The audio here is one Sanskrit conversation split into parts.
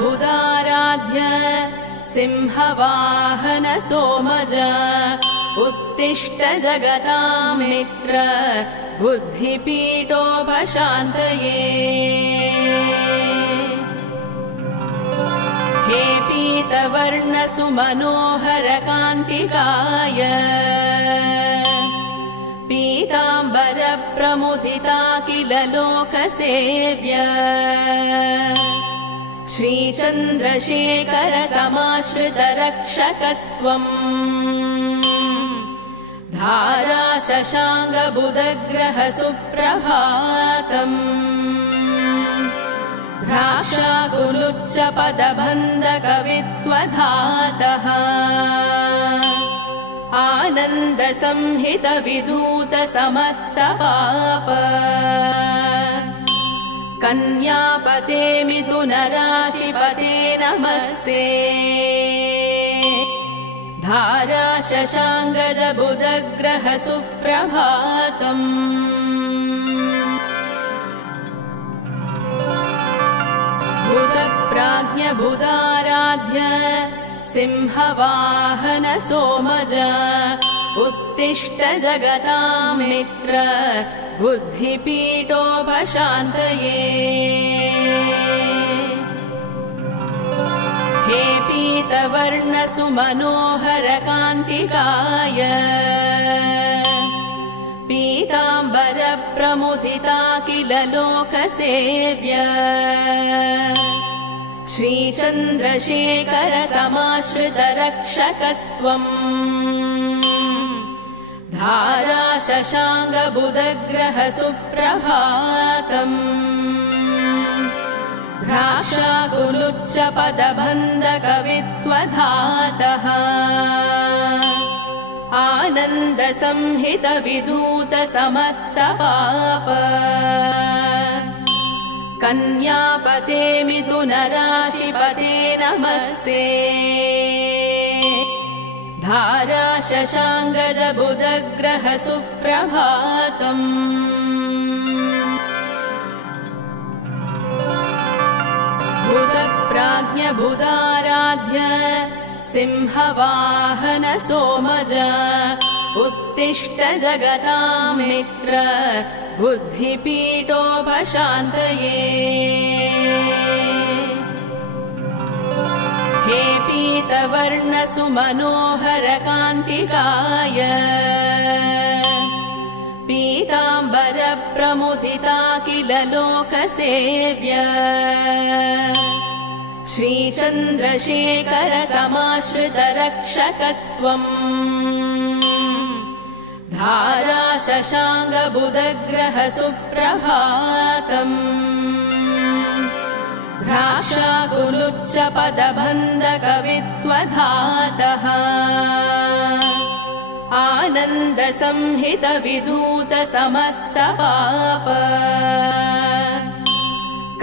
बुधाराध्य सिंहवाहन सोमज उत्तिष्ठ जगतां मित्र बुद्धिपीठोपशान्तये हे पीतवर्ण सुमनोहर कान्तिकाय पीताम्बर प्रमुदिता किल लोकसेव्य श्रीचन्द्रशेखर समाश्रित रक्षकस्त्वम् धाराशशाङ्ग बुधग्रह सुप्रभातम् द्राक्षाकुलुच्च पदबन्ध कवित्वधातः आनन्द संहित विदूत समस्त पाप कन्यापते मिथुन राशिपते नमस्ते धाराशशाङ्गज बुधग्रह सुप्रभातम् बुधप्राज्ञ बुधाराध्य सिंहवाहन सोमज उत्तिष्ठ जगतां मित्र बुद्धिपीठोपशान्तये हे पीतवर्ण सुमनोहर कान्तिकाय पीताम्बर प्रमुदिता किल लोकसेव्य श्रीचन्द्रशेखर समाश्रित रक्षकस्त्वम् धाराशशाङ्ग बुधग्रह सुप्रभातम् द्राक्षाकुलुच्च पदबन्ध कवित्वधातः आनन्द संहित विदूत समस्त पाप कन्यापते मिथुन राशिपते नमस्ते धाराशशाङ्गज बुधग्रह सुप्रभातम् बुधप्राज्ञ बुधाराध्य सिंहवाहन सोमज उत्तिष्ठ जगतां मित्र बुद्धिपीठोपशान्तये हे पीतवर्ण सुमनोहर कान्तिकाय पीताम्बर प्रमुदिता किल लोकसेव्य श्रीचन्द्रशेखर समाश्रित रक्षकस्त्वम् धाराशशाङ्ग बुधग्रह सुप्रभातम् द्राक्षाकुलुच्च पदबन्ध कवित्वधातः आनन्द संहित विदूत समस्त पाप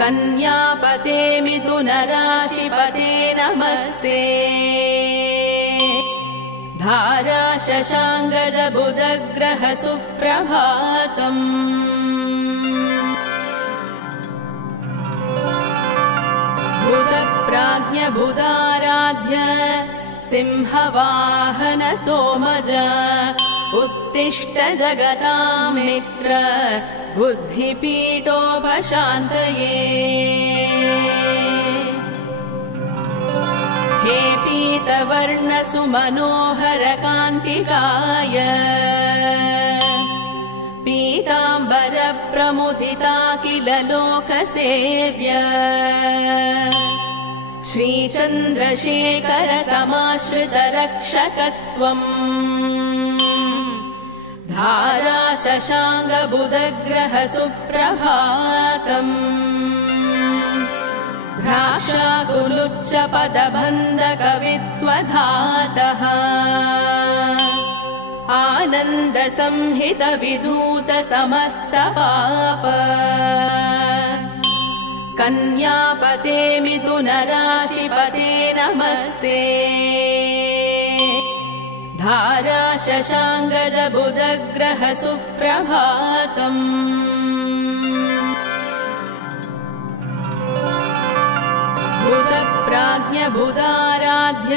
कन्यापते मिथुन राशिपते नमस्ते धाराशशाङ्गज बुधग्रह सुप्रभातम् बुधप्राज्ञ बुधाराध्य सिंहवाहन सोमज उत्तिष्ठ जगतां मित्र बुद्धिपीठोपशान्तये हे पीतवर्ण सुमनोहर कान्तिकाय पीताम्बर प्रमुदिता किल लोकसेव्य श्रीचन्द्रशेखर समाश्रित रक्षकस्त्वम् धाराशशाङ्ग बुधग्रह सुप्रभातम् द्राक्षाकुलुच्च पदबन्ध कवित्वधातः आनन्द संहित विदूत समस्त पाप कन्यापते मिथुन राशिपते नमस्ते धाराशशाङ्गज बुधग्रह सुप्रभातम् बुधप्राज्ञबुधाराध्य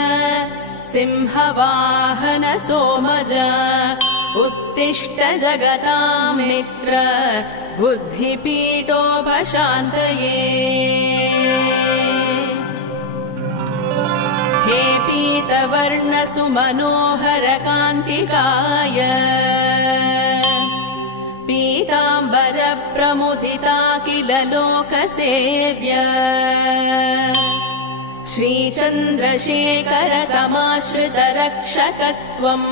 सिंहवाहन सोमज उत्तिष्ठ जगतां मित्र बुद्धिपीठोपशान्तये हे पीतवर्णसुमनोहर कान्तिकाय पीताम्बर प्रमुदिता किल लोकसेव्य श्रीचन्द्रशेखर समाश्रित रक्षकस्त्वम्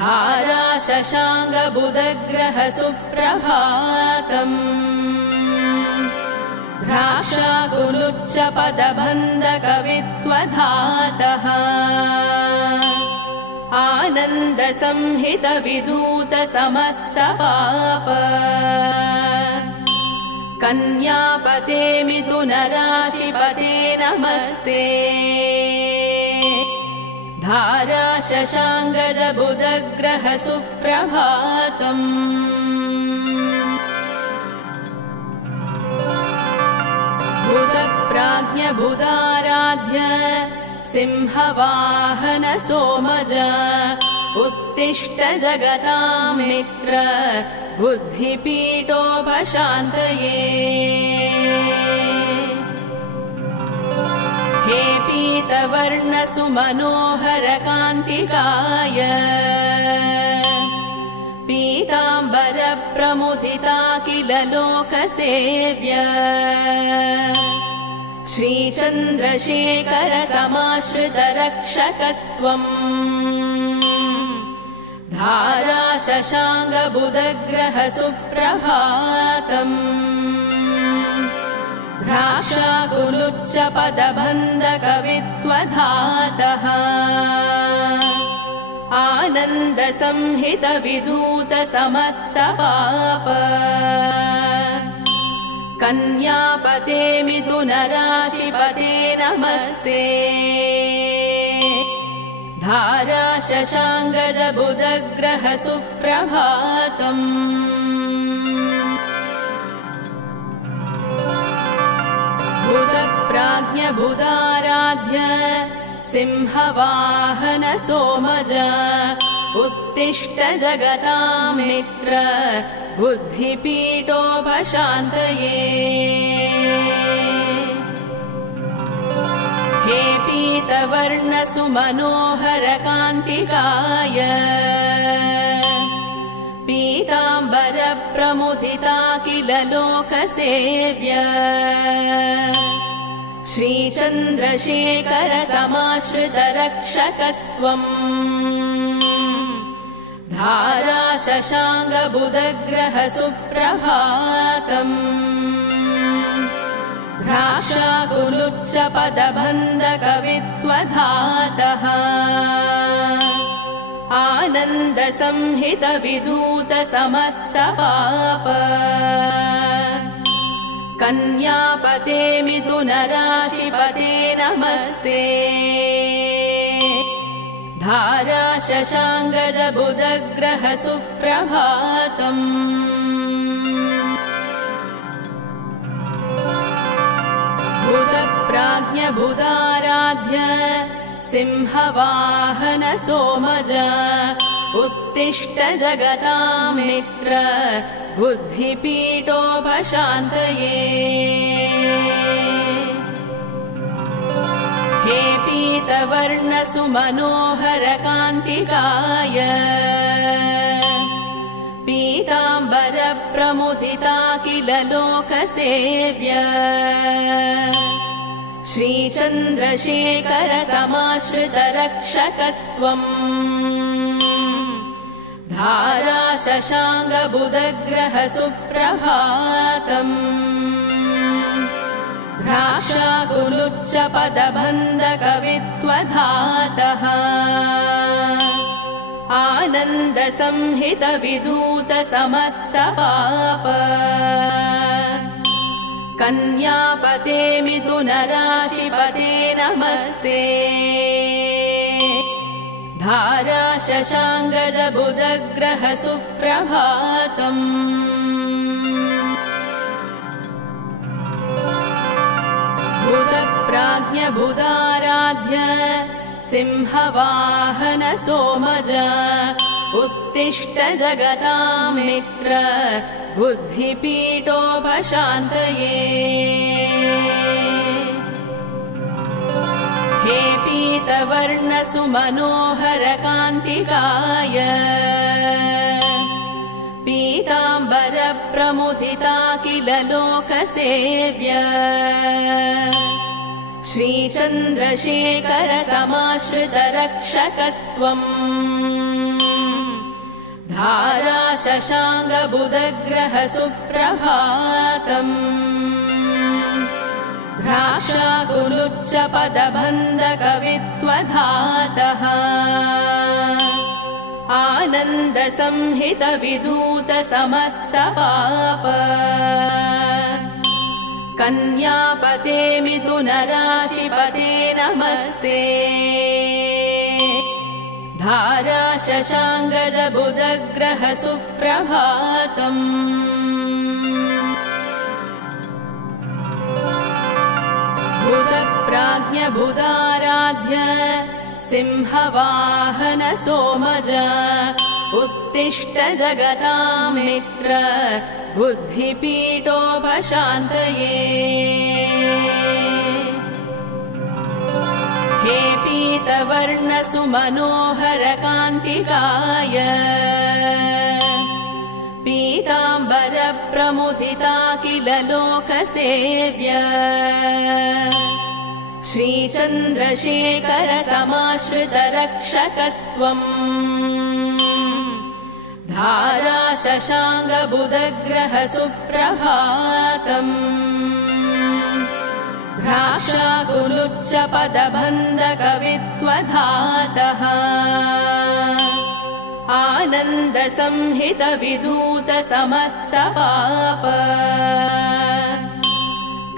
धाराशशाङ्ग बुधग्रह सुप्रभातम् द्राक्षाकुलुच्च पदबन्ध कवित्वधातः आनन्द संहित विदूत समस्त पाप कन्यापते मिथुन राशिपते नमस्ते धारा शशाङ्गज बुधग्रह सुप्रभातम् बुधप्राज्ञबुधाराध्य सिंहवाहन सोमज उत्तिष्ठ जगतां मित्र बुद्धिपीठोपशान्तये हे पीतवर्णसुमनोहर कान्तिकाय पीताम्बर प्रमुदिता किल लोकसेव्य श्रीचन्द्रशेखर समाश्रित रक्षकस्त्वम् धारा शशाङ्ग बुधग्रह सुप्रभातम् द्राक्षाकुलुच्च पदबन्ध कवित्वधातः आनन्द संहित विदूत समस्त पाप कन्यापते मिथुन राशिपते नमस्ते धारा शशाङ्गज बुधग्रह सुप्रभातम् बुधप्राज्ञबुधाराध्य सिंहवाहन सोमज उत्तिष्ठ जगतां मित्र बुद्धिपीठोपशान्तये हे पीतवर्णसुमनोहर कान्तिकाय पीताम्बर प्रमुदिता किल लोकसेव्य श्रीचन्द्रशेखर समाश्रित रक्षकस्त्वम् धारा शशाङ्ग बुधग्रह सुप्रभातम् द्राक्षाकुलुच्च पदबन्ध कवित्वधातः आनन्द संहित विदूत समस्त पाप कन्यापते मिथुन राशिपते नमस्ते धारा शशाङ्गज बुधग्रह सुप्रभातम् बुधप्राज्ञबुधाराध्य सिंहवाहन सोमज उत्तिष्ठ जगतां मित्र बुद्धिपीठोपशान्तये हे पीतवर्णसुमनोहर कान्तिकाय पीताम्बर प्रमुदिता किल लोकसेव्य श्रीचन्द्रशेखर समाश्रित रक्षकस्त्वम् धारा शशाङ्ग बुधग्रह सुप्रभातम् द्राक्षाकुलुच्च पदबन्ध कवित्वधातः आनन्द संहित विदूत समस्त पाप कन्यापते मिथुन राशिपते नमस्ते धारा शशाङ्गज बुधग्रह सुप्रभातम् बुधप्राज्ञबुधाराध्य सिंहवाहन सोमज उत्तिष्ठ जगतामित्र बुद्धिपीठोपशान्तये हे पीतवर्णसुमनोहर कान्तिकाय पीताम्बर प्रमुदिता किल लोकसेव्य श्रीचन्द्रशेखर समाश्रित रक्षकस्त्वम् धाराशशाङ्ग बुधग्रह सुप्रभातम् द्राक्षाकुलुच्च पदबन्ध कवित्वधातः आनन्द संहित विदूत समस्त पाप कन्यापते मिथुन राशिपते नमस्ते धारा शशाङ्गज बुधग्रह सुप्रभातम् बुधप्राज्ञबुधाराध्य सिंहवाहन सोमज उत्तिष्ठ जगतामित्र बुद्धिपीठोपशान्तये हे पीतवर्णसुमनोहर कान्तिकाय पीताम्बर प्रमुदिता किल लोकसेव्य श्रीचन्द्रशेखर समाश्रित रक्षकस्त्वम् धाराशशाङ्ग बुधग्रह सुप्रभातम् द्राक्षाकुलुच्च पदबन्ध कवित्वधातः आनन्द संहित विदूत समस्त पाप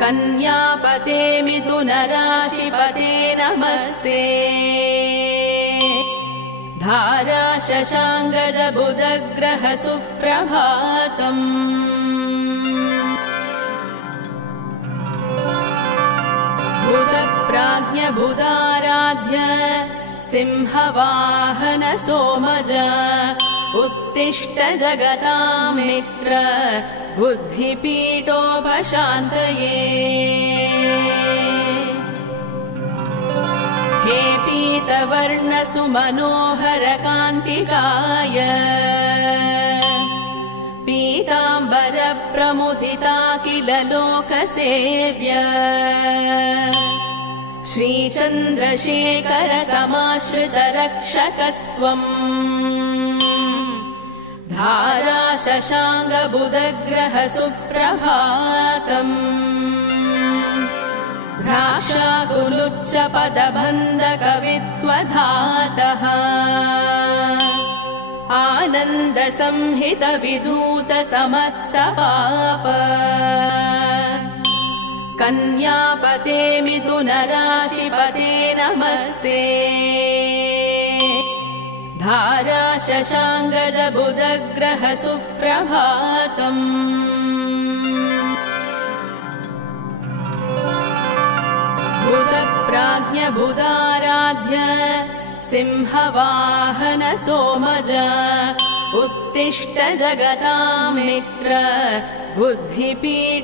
कन्यापते मिथुन राशिपते नमस्ते धारा शशाङ्गज बुधग्रह सुप्रभातम् बुधप्राज्ञबुधाराध्य सिंहवाहन सोमज उत्तिष्ठ जगतामित्र बुद्धिपीठोपशान्तये हे पीतवर्णसुमनोहर कान्तिकाय पीताम्बर प्रमुदिता किल लोकसेव्य श्रीचन्द्रशेखर समाश्रित रक्षकस्त्वम् धारा शशाङ्ग बुधग्रह सुप्रभातम् द्राक्षाकुलुच्च पदबन्ध कवित्वधातः आनन्द संहित विदूत समस्त पाप कन्यापते मिथुन राशिपते नमस्ते धारा शशाङ्गज बुधग्रह सुप्रभातम् बुधप्राज्ञबुधाराध्य सिंहवाहन सोमज उत्तिष्ठ जगतामित्र बुद्धिपीठोपशान्तये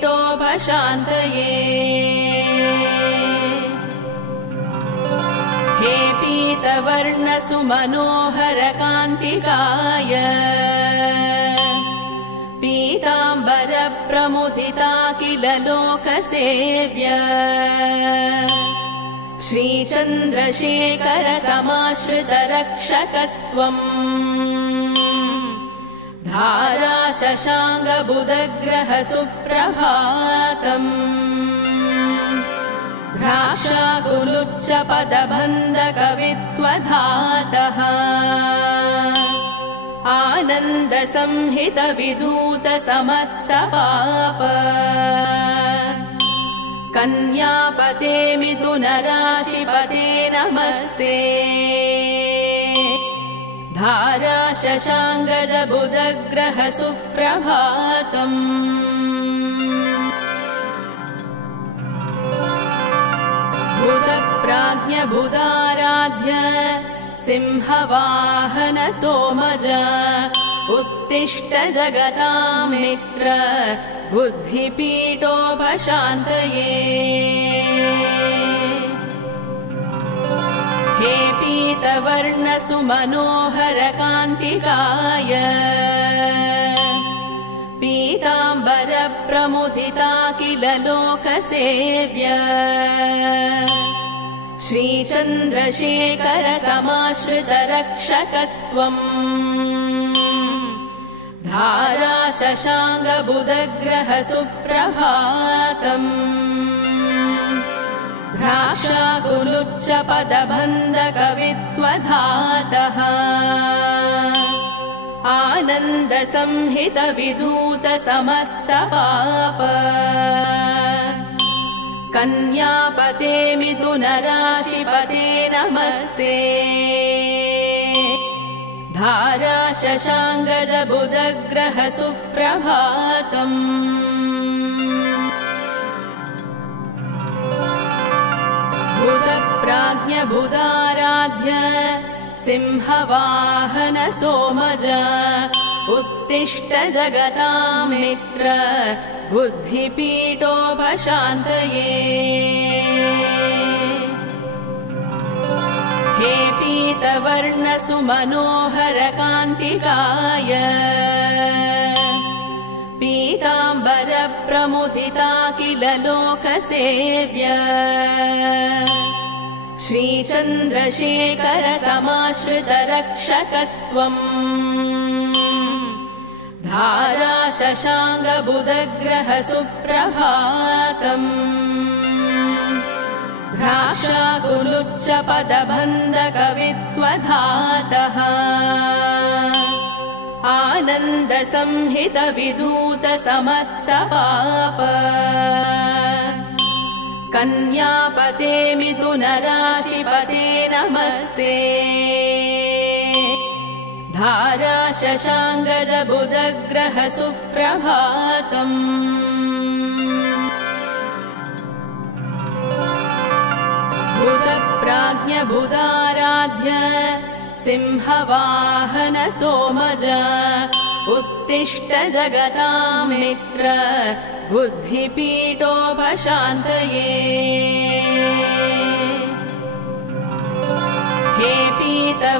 हे पीतवर्णसुमनोहर कान्तिकाय पीताम्बर प्रमुदिता किल लोकसेव्य श्रीचन्द्रशेखर समाश्रित रक्षकस्त्वम् धारा शशाङ्ग बुधग्रह सुप्रभातम् द्राक्षाकुलुच्च पदबन्ध कवित्वधातः आनन्द संहित विदूत समस्त पाप कन्यापते मिथुन राशिपते नमस्ते धारा शशाङ्गज बुधग्रह सुप्रभातम् बुधप्राज्ञबुधाराध्य सिंहवाहन सोमज उत्तिष्ठ जगतां मित्र बुद्धिपीठोपशान्तये हे पीतवर्णसुमनोहर कान्तिकाय पीताम्बर प्रमुदिता किल लोकसेव्य श्रीचन्द्रशेखर समाश्रित रक्षकस्त्वम् धाराशशाङ्ग बुधग्रह सुप्रभातम् द्राक्षाकुलुच्च पदबन्ध कवित्वधातः आनन्द संहित विदूत समस्त पाप कन्यापते मिथुन राशिपते नमस्ते धारा शशाङ्गज बुधग्रह सुप्रभातम् बुधप्राज्ञबुधाराध्य सिंहवाहन सोमज उत्तिष्ठ जगतां मित्र बुद्धिपीठोपशान्तये हे पीतवर्णसुमनोहर कान्तिकाय पीताम्बर प्रमुदिता किल लोकसेव्य श्रीचन्द्रशेखर समाश्रित रक्षकस्त्वम् धाराशशाङ्ग बुधग्रह सुप्रभातम् द्राक्षाकुलुच्च पदबन्ध कवित्वधातः आनन्द संहित विदूत समस्त पाप कन्यापते मिथुन राशिपते नमस्ते धारा शशाङ्गज बुधग्रह सुप्रभातम् बुधप्राज्ञबुधाराध्य सिंहवाहन सोमज उत्तिष्ठ जगतां मित्र बुद्धिपीठोपशान्तये हे पीतवर्णसुमनोहर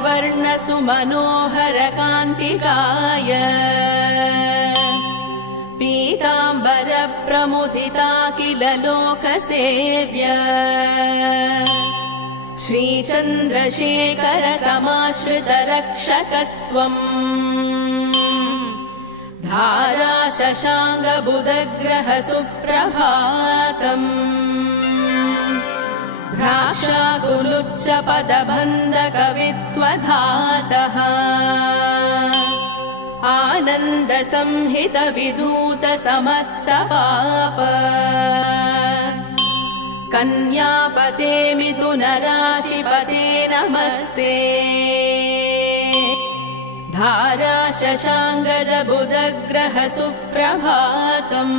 कान्तिकाय पीताम्बर प्रमुदिता किल लोकसेव्य श्रीचन्द्रशेखर समाश्रित रक्षकस्त्वम् धारा शशाङ्ग बुधग्रह सुप्रभातम् द्राक्षाकुलुच्च पदबन्ध कवित्वधातः आनन्द संहित विदूत समस्त पाप कन्यापते मिथुन राशिपते नमस्ते धारा शशाङ्गज बुधग्रह सुप्रभातम्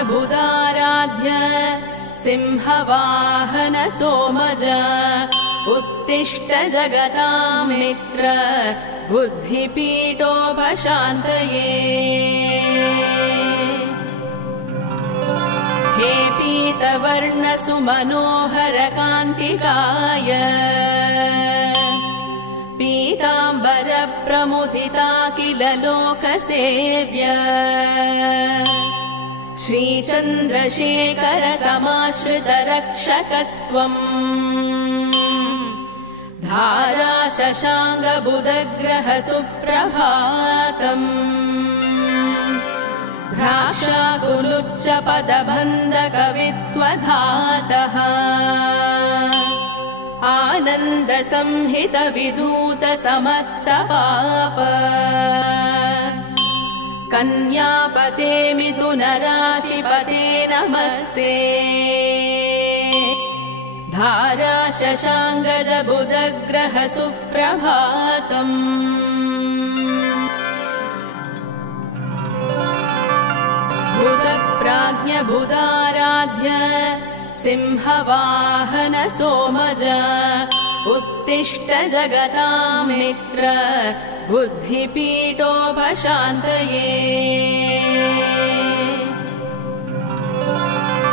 बुधप्राज्ञबुधाराध्य सिंहवाहन सोमज उत्तिष्ठ जगतां मित्र बुद्धिपीठोपशान्तये हे पीतवर्णसुमनोहर कान्तिकाय पीताम्बर प्रमुदिता किल लोकसेव्य श्रीचन्द्रशेखर समाश्रित रक्षकस्त्वम् धारा शशाङ्ग बुधग्रह सुप्रभातम् द्राक्षाकुलुच्च पदबन्ध कवित्वधातः आनन्द संहित विदूत समस्त पाप कन्यापते मिथुन राशिपते नमस्ते धारा शशाङ्गज बुधग्रह सुप्रभातम् प्राज्ञबुधाराध्य सिंहवाहन सोमज उत्तिष्ठ जगतां मित्र बुद्धिपीठोपशान्तये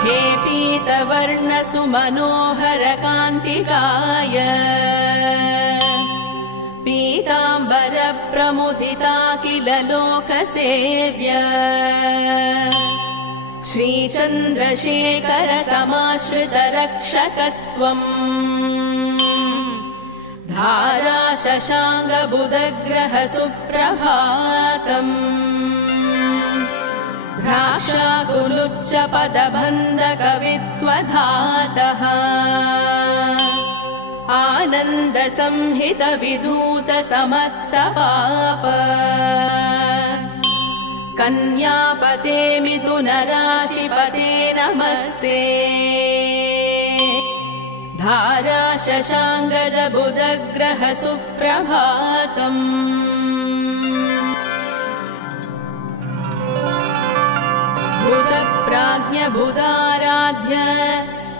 हे पीतवर्ण सुमनोहर कान्तिकाय पीताम्बर प्रमुदिता किल लोकसेव्य श्रीचन्द्रशेखर समाश्रित रक्षकस्त्वम् धाराशशाङ्ग बुधग्रह सुप्रभातम् द्राक्षाकुलुच्च पदबन्ध कवित्वधातः आनन्द संहित विदूत समस्त पाप कन्यापते मिथुन राशिपते नमस्ते धारा शशाङ्गज बुधग्रह सुप्रभातम् बुधप्राज्ञ बुधाराध्य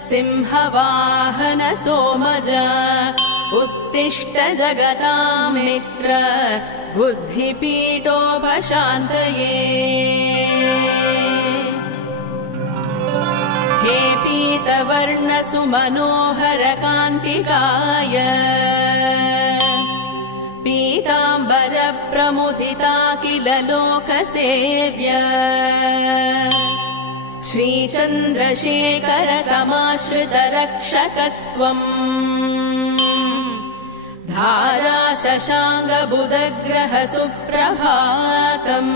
सिंहवाहन सोमज उत्तिष्ठ जगतां मित्र बुद्धिपीठोपशान्तये हे पीतवर्ण सुमनोहर कान्तिकाय पीताम्बर प्रमुदिता किल लोकसेव्य श्रीचन्द्रशेखर समाश्रित रक्षकस्त्वम् धारा शशाङ्ग बुधग्रह सुप्रभातम्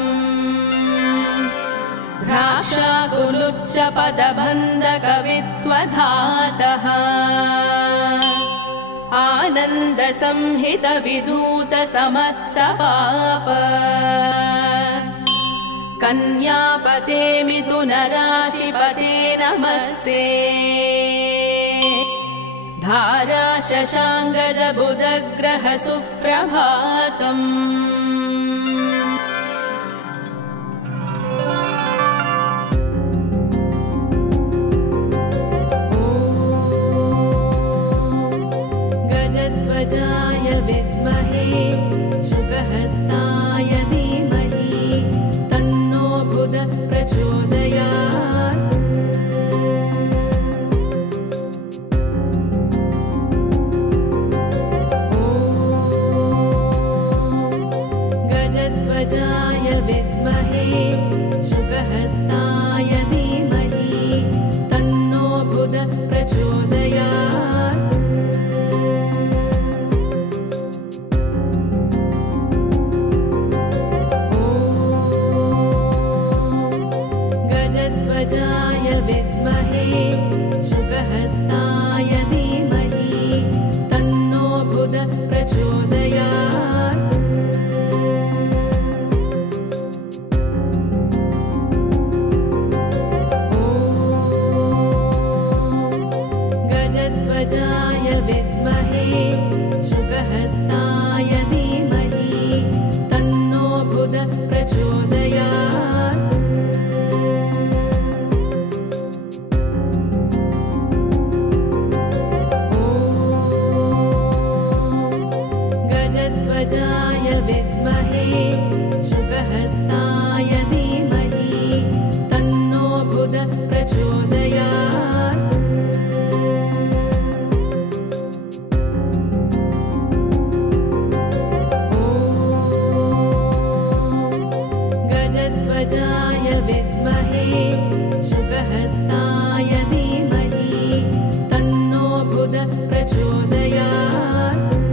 द्राक्षाकुलुच्च पदबन्ध कवित्वधातः आनन्द संहित विदूत समस्त पाप कन्यापते मिथुन राशिपते नमस्ते धारा शशाङ्गज बुधग्रह सुप्रभातम् गजध्वजाय विद्महे शुकहस्ताय धीमहि तन्नो बुध प्रचोदयात् गजध्वजाय विद्महे शुकहस्ताय धीमहि तन्नो बुध प्रचोदयात् गजध्वजाय विद्महे शुकहस्ताय धीमहि तन्नो बुध प्रचोदयात् गजध्वजाय विद्महे शुकहस्ताय धीमहि तन्नो बुध प्रचोदयात् गजध्वजाय विद्महे शुकहस्ताय धीमहि तन्नो बुध प्रचोदयात् गजध्वजाय विद्महे शुकहस्ताय धीमहि तन्नो बुध प्रचोदयात्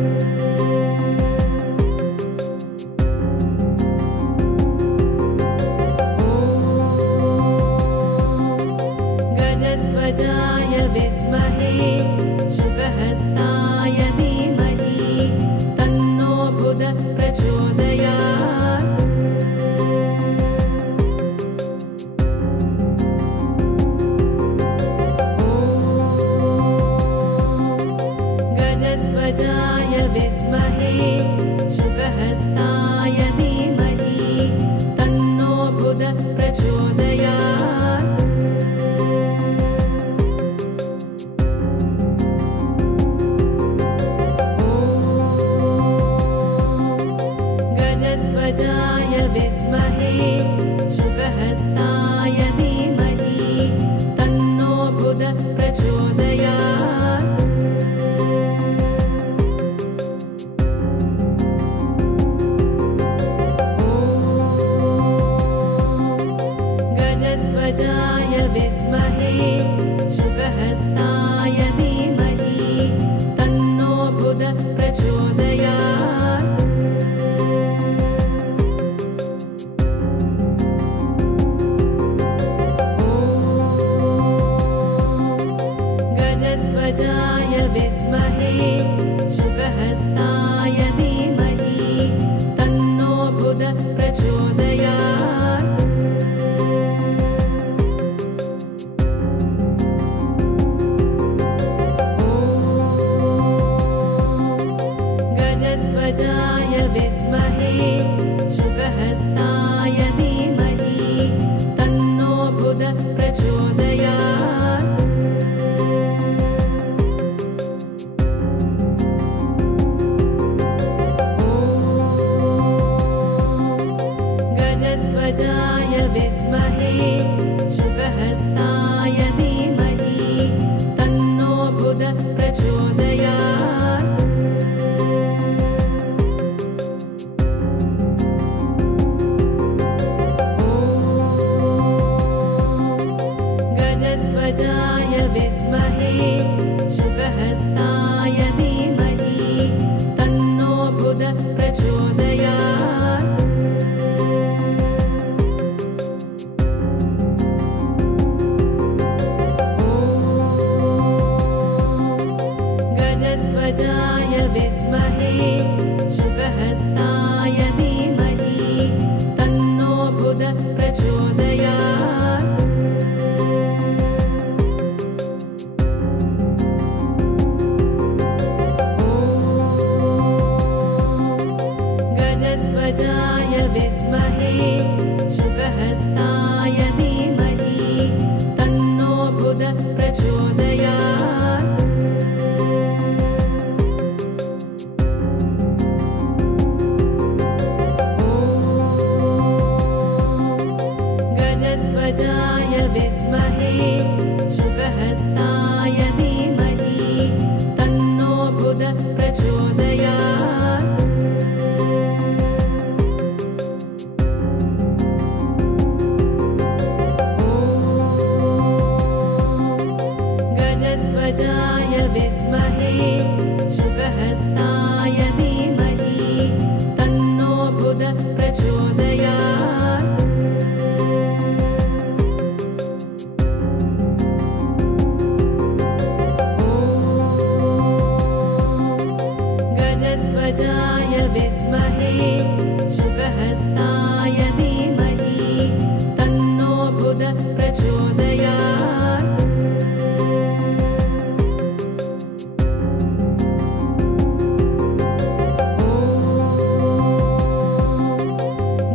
गजध्वजाय विद्महे शुकहस्ताय धीमहि तन्नो बुध प्रचोदयात् गजध्वजाय विद्महे शुकहस्ताय धीमहि तन्नो बुध प्रचोदयात् विद्महे शुकहस्ताय धीमहि तन्नो बुध प्रचोदयात्। गजध्वजाय विद्महे शुकहस्ताय धीमहि तन्नो बुध प्रचोदयात्। गजध्वजाय विद्महे शुकहस्ताय धीमहि तन्नो बुध प्रचोदयात्। गजध्वजाय विद्महे शुकहस्ताय धीमहि तन्नो बुध प्रचोदयात्। गजध्वजाय विद्महे शुकहस्ताय धीमहि तन्नो बुध प्रचोदयात्। गजध्वजाय विद्महे शुकहस्ताय धीमहि तन्नो बुध प्रचोदयात्। गजध्वजाय विद्महे शुकहस्ताय धीमहि तन्नो बुध प्रचोदयात्। गजध्वजाय विद्महे शुकहस्ताय धीमहि तन्नो बुध प्रचोदयात्। गजध्वजाय विद्महे शुकहस्ताय धीमहि तन्नो बुध प्रचोदयात्।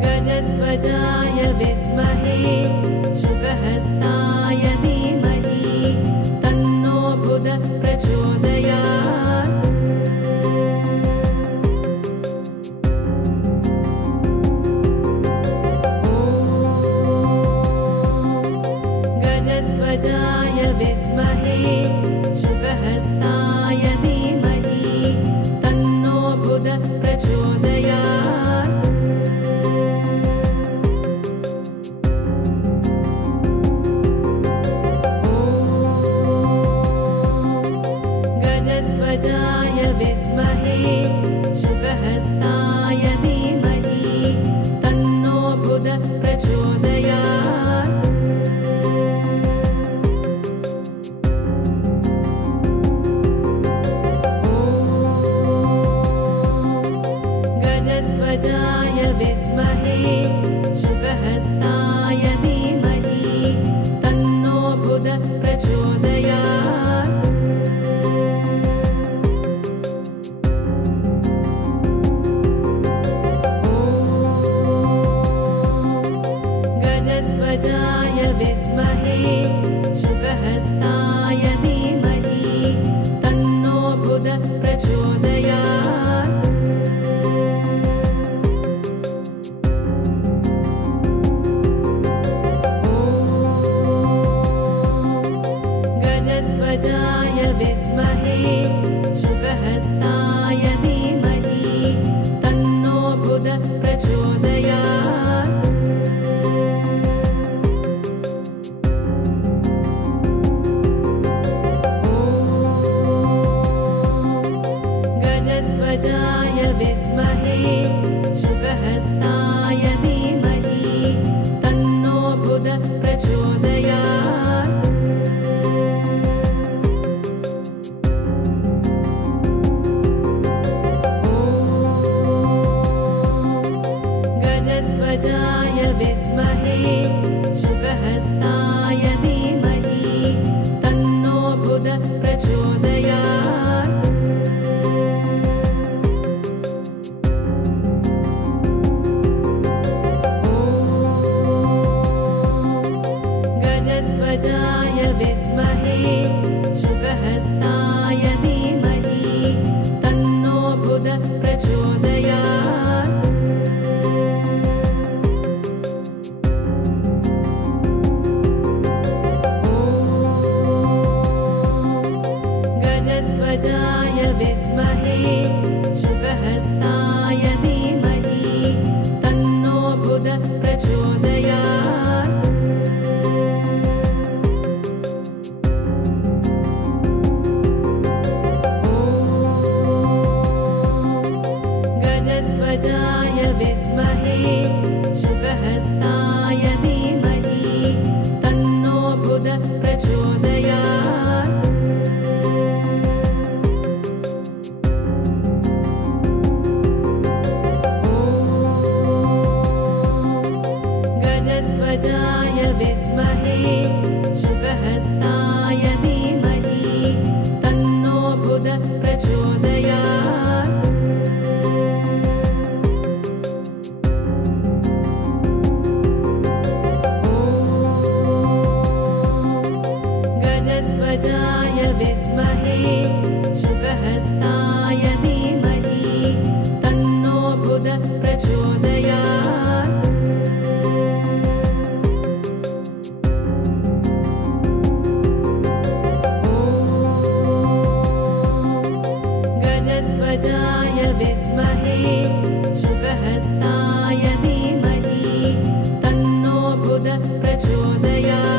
गजध्वजाय विद्महे शुकहस्ताय धीमहि तन्नो बुध प्रचोदयात्। गजध्वजाय विद्महे शुकहस्ताय धीमहि तन्नो बुध प्रचोदयात्। गजध्वजाय विद्महे शुकहस्ताय धीमहि तन्नो बुध प्रचोदयात्। गजध्वजाय विद्महे शुकहस्ताय धीमहि तन्नो बुध प्रचोदयात्। गजध्वजाय विद्महे शुकहस्ताय धीमहि तन्नो बुध प्रचोदयात्। गजध्वजाय विद्महे शुकहस्ताय धीमहि तन्नो बुध प्रचोदयात्। गजध्वजाय विद्महे शुकहस्ताय धीमहि तन्नो बुध प्रचोदयात्। विद्महे शुकहस्ताय धीमहि तन्नो बुध प्रचोदयात्। गजध्वजाय विद्महे शुकहस्ताय धीमहि तन्नो बुध प्रचोदयात्। गजध्वजाय विद्महे शुकहस्ताय धीमहि तन्नो बुध प्रचोदयात्। गजध्वजाय विद्महे शुकहस्ताय धीमहि तन्नो बुध प्रचोदयात्। गजध्वजाय विद्महे शुकहस्ताय धीमहि तन्नो बुध प्रचोदयात्।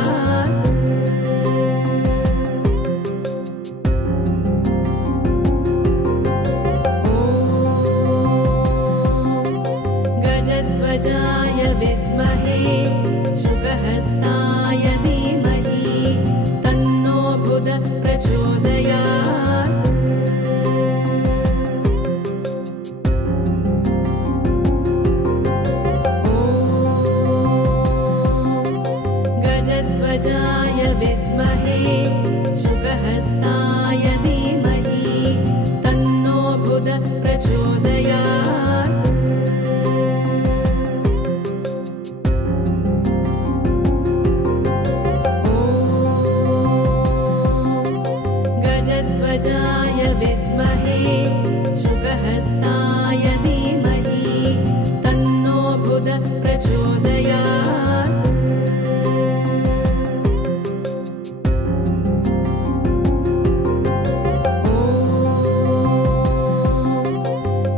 गजध्वजाय विद्महे शुकहस्ताय धीमहि तन्नो बुध प्रचोदयात्। गजध्वजाय विद्महे शुकहस्ताय धीमहि तन्नो बुध प्रचोदयात्। गजध्वजाय विद्महे शुकहस्ताय धीमहि तन्नो बुध प्रचोदयात्।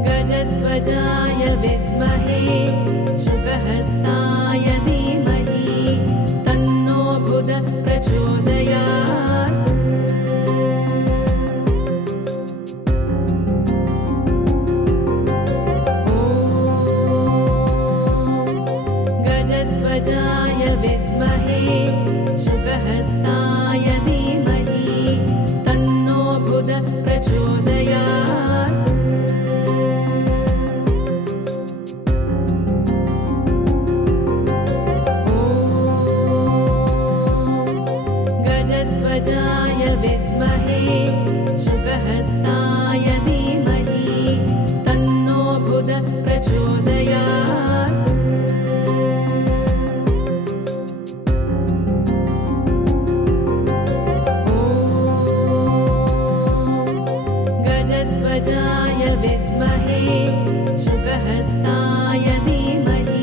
गजध्वजाय विद्महे शुकहस्ताय धीमहि तन्नो बुध प्रचोदयात्। गजध्वजाय विद्महे शुकहस्ताय धीमहि तन्नो बुध प्रचोदयात्। गजध्वजाय विद्महे शुकहस्ताय धीमहि तन्नो बुध प्रचोदयात्। गजध्वजाय विद्महे शुकहस्ताय धीमहि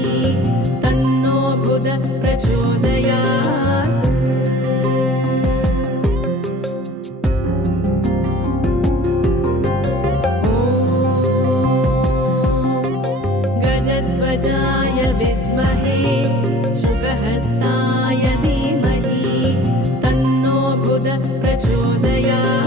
तन्नो बुध प्रचोदयात्। गजध्वजाय विद्महे शुकहस्ताय धीमहि तन्नो बुध प्रचोदयात्।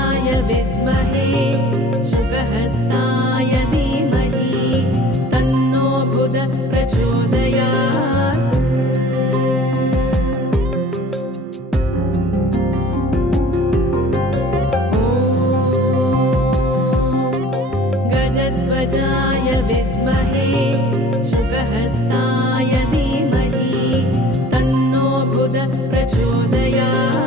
गजध्वजाय विद्महे शुकहस्ताय धीमहि तन्नो बुध प्रचोदयात्। गजध्वजाय विद्महे शुकहस्ताय धीमहि तन्नो बुध प्रचोदयात्।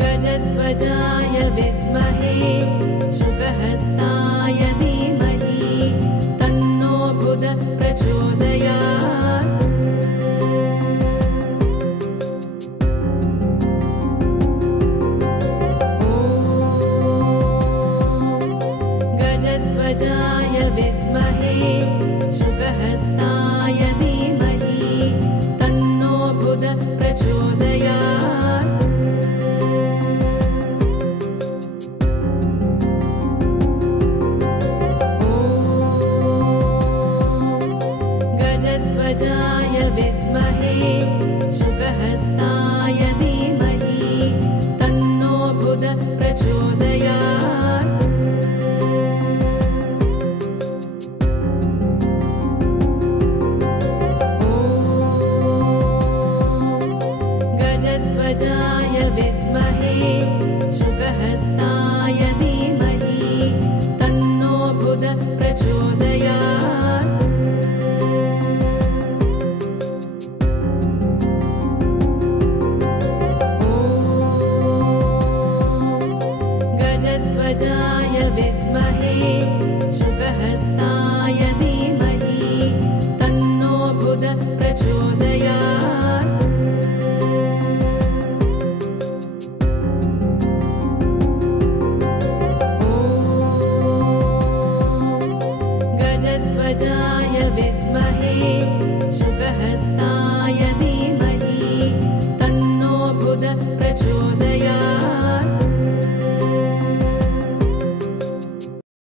गजध्वजाय विद्महे शुकहस्ताय धीमहि तन्नो बुध प्रचोदयात्। गजध्वजाय विद्महे शुकहस्ताय धीमहि तन्नो बुध प्रचोदयात्। गजध्वजाय विद्महे शुकहस्ताय धीमहि तन्नो बुध प्रचोदयात्। गजध्वजाय विद्महे शुकहस्ताय धीमहि तन्नो बुध प्रचोदयात्। गजध्वजाय विद्महे शुकहस्ताय धीमहि तन्नो बुध प्रचोदयात्। गजध्वजाय विद्महे